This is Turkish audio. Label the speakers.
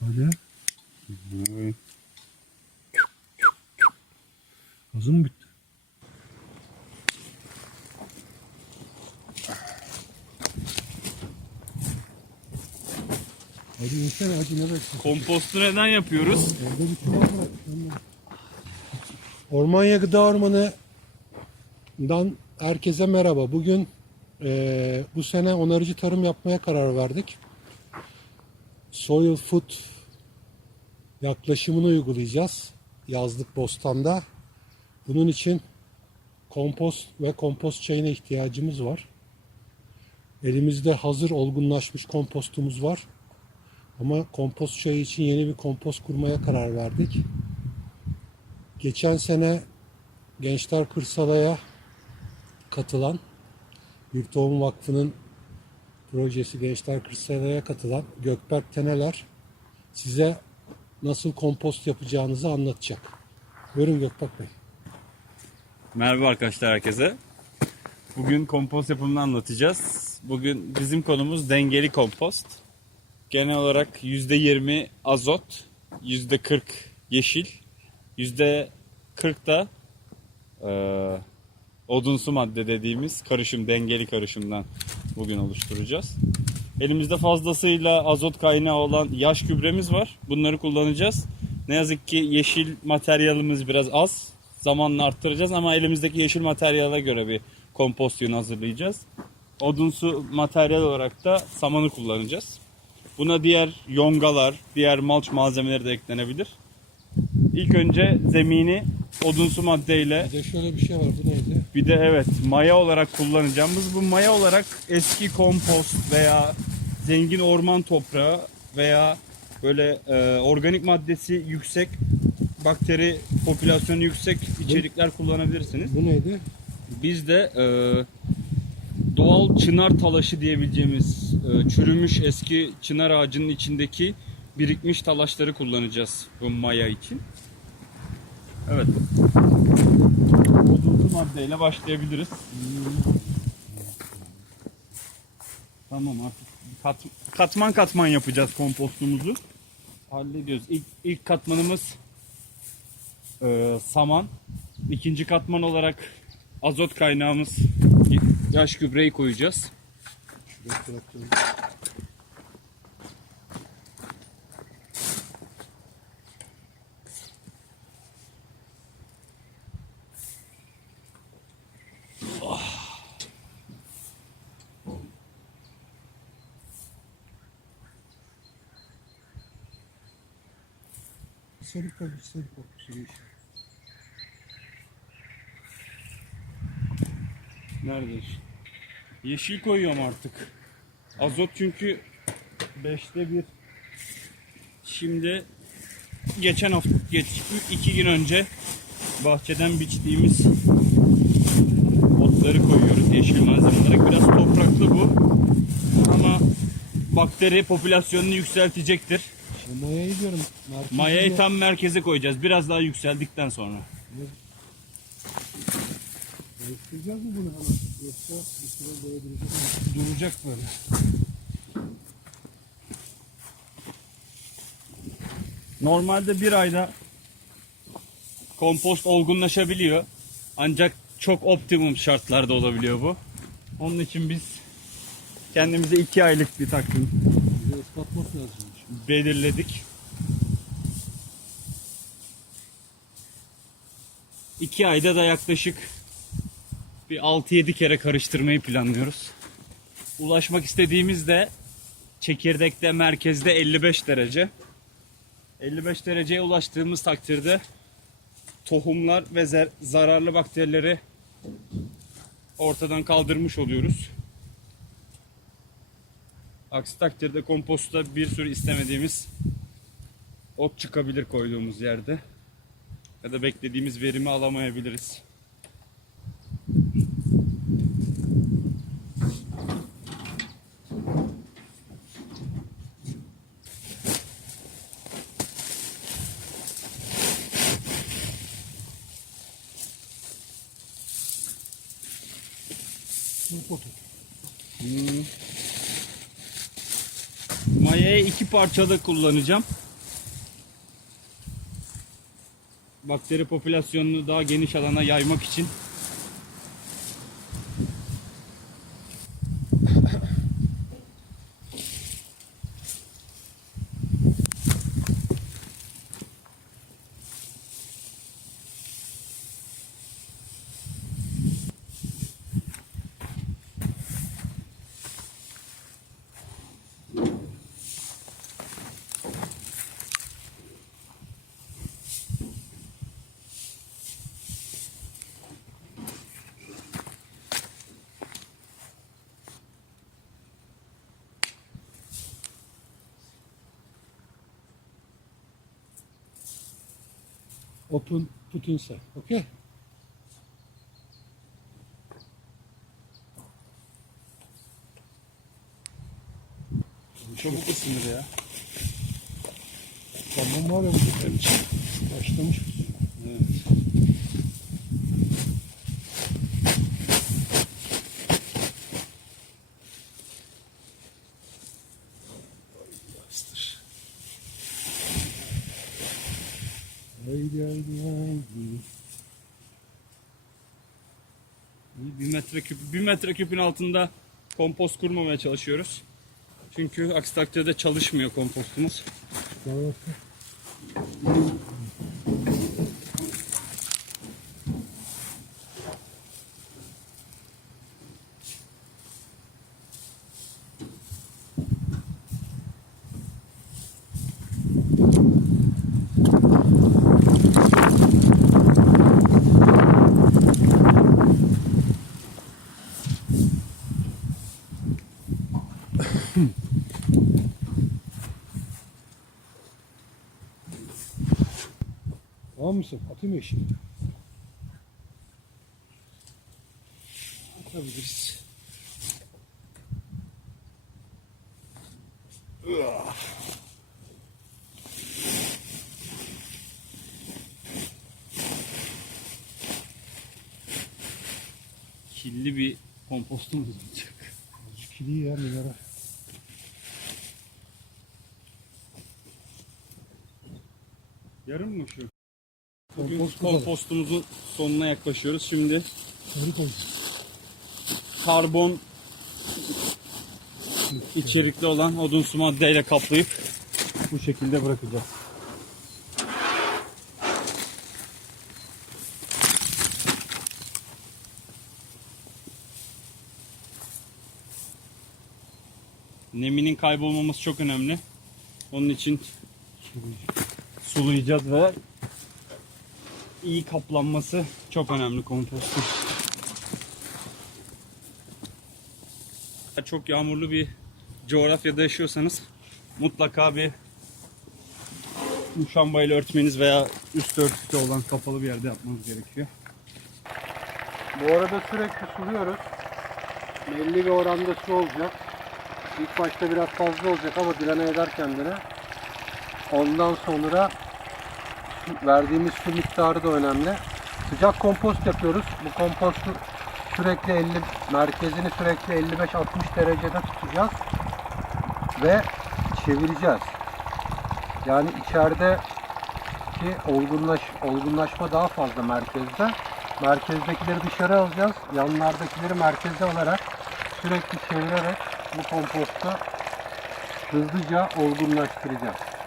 Speaker 1: Hadi. Gazı mı bitti? Hadi insene hadi ne bekliyorsun?
Speaker 2: Kompostu neden yapıyoruz?
Speaker 1: Evde çuval bırak. Ormanya Gıda Ormanı'dan herkese merhaba. Bugün eee, bu sene onarıcı tarım yapmaya karar verdik. Soil Food yaklaşımını uygulayacağız yazlık bostanda. Bunun için kompost ve kompost çayına ihtiyacımız var. Elimizde hazır olgunlaşmış kompostumuz var. Ama kompost çayı için yeni bir kompost kurmaya karar verdik. Geçen sene Gençler Kırsala'ya katılan Bir Tohum Vakfı'nın projesi Gençler Kırsala'ya katılan Gökberk Teneler size nasıl kompost yapacağınızı anlatacak. Buyurun Gökberk Bey.
Speaker 2: Merhaba arkadaşlar herkese. Bugün kompost yapımını anlatacağız. Bugün bizim konumuz dengeli kompost. Genel olarak %20 azot, %40 yeşil, %40 da eee, odunsu madde dediğimiz karışım, dengeli karışımdan bugün oluşturacağız. Elimizde fazlasıyla azot kaynağı olan yaş gübremiz var. Bunları kullanacağız. Ne yazık ki yeşil materyalimiz biraz az. Zamanla arttıracağız ama elimizdeki yeşil materyale göre bir kompost yünü hazırlayacağız. Odunsu materyal olarak da samanı kullanacağız. Buna diğer yongalar, diğer malç malzemeleri de eklenebilir. İlk önce zemini odunsu maddeyle
Speaker 1: Bir de şöyle bir şey var. Bu neydi?
Speaker 2: Bir de evet maya olarak kullanacağımız bu maya olarak eski kompost veya zengin orman toprağı veya böyle e, organik maddesi yüksek bakteri popülasyonu yüksek içerikler kullanabilirsiniz.
Speaker 1: Bu neydi?
Speaker 2: Biz de e, doğal çınar talaşı diyebileceğimiz e, çürümüş eski çınar ağacının içindeki birikmiş talaşları kullanacağız bu maya için. Evet. Maddeyle başlayabiliriz. Tamam artık kat- katman katman yapacağız kompostumuzu. Hallediyoruz. İlk, ilk katmanımız e, saman. İkinci katman olarak azot kaynağımız yaş gübreyi koyacağız.
Speaker 1: Şuraya traktörü. Sarı koy, sarı koy, sarı yeşil.
Speaker 2: Nerede? Yeşil koyuyorum artık. Azot çünkü 5'te bir. Şimdi geçen hafta geç iki gün önce bahçeden biçtiğimiz otları koyuyoruz. Yeşil malzeme olarak biraz topraklı bu. Ama bakteri popülasyonunu yükseltecektir.
Speaker 1: Mayayı diyorum. merkezi
Speaker 2: Mayayı tam merkeze koyacağız. Biraz daha yükseldikten sonra.
Speaker 1: Değiştireceğiz mi bunu hemen? Yoksa bir süre doyabiliriz mi?
Speaker 2: Duracak böyle. Normalde bir ayda kompost olgunlaşabiliyor. Ancak çok optimum şartlarda olabiliyor bu. Onun için biz kendimize iki aylık bir takvim
Speaker 1: Bize ıslatmak lazım.
Speaker 2: belirledik. İki ayda da yaklaşık bir 6-7 kere karıştırmayı planlıyoruz. Ulaşmak istediğimizde çekirdekte merkezde 55 derece. 55 dereceye ulaştığımız takdirde tohumlar ve zararlı bakterileri ortadan kaldırmış oluyoruz. Aksi takdirde komposta bir sürü istemediğimiz ot çıkabilir koyduğumuz yerde. Ya da beklediğimiz verimi alamayabiliriz. Hmm. Mayayı iki parçada kullanacağım. Bakteri popülasyonunu daha geniş alana yaymak için.
Speaker 1: Open put inside. Okay?
Speaker 2: Çabuk ısınır ya.
Speaker 1: Tamam var ya bu. Başlamış.
Speaker 2: Evet.
Speaker 1: Haydi haydi haydi.
Speaker 2: Bir metre küp, bir metre küpün altında kompost kurmamaya çalışıyoruz. Çünkü aksi takdirde çalışmıyor kompostumuz.
Speaker 1: Daha mısın? Atayım mı eşiği?
Speaker 2: Atabiliriz. Kirli bir kompostumuz olacak.
Speaker 1: İyi ya mineral.
Speaker 2: Yarım mı şu? Bugün
Speaker 1: Kompost
Speaker 2: kompostumuzun sonuna yaklaşıyoruz. Şimdi karbon içerikli olan odunsu maddeyle kaplayıp bu şekilde bırakacağız. Neminin kaybolmaması çok önemli. Onun için sulayacağız ve iyi kaplanması çok önemli kompostun. Çok yağmurlu bir coğrafyada yaşıyorsanız mutlaka bir muşambayla örtmeniz veya üst örtüsü olan kapalı bir yerde yapmanız gerekiyor.
Speaker 1: Bu arada sürekli suluyoruz. Belli bir oranda su olacak. İlk başta biraz fazla olacak ama dilene eder kendine. Ondan sonra verdiğimiz su miktarı da önemli. Sıcak kompost yapıyoruz. Bu kompostu sürekli 50 merkezini sürekli 55-60 derecede tutacağız ve çevireceğiz. Yani içeride ki olgunlaş, olgunlaşma daha fazla merkezde. Merkezdekileri dışarı alacağız. Yanlardakileri merkeze alarak sürekli çevirerek bu kompostu hızlıca olgunlaştıracağız.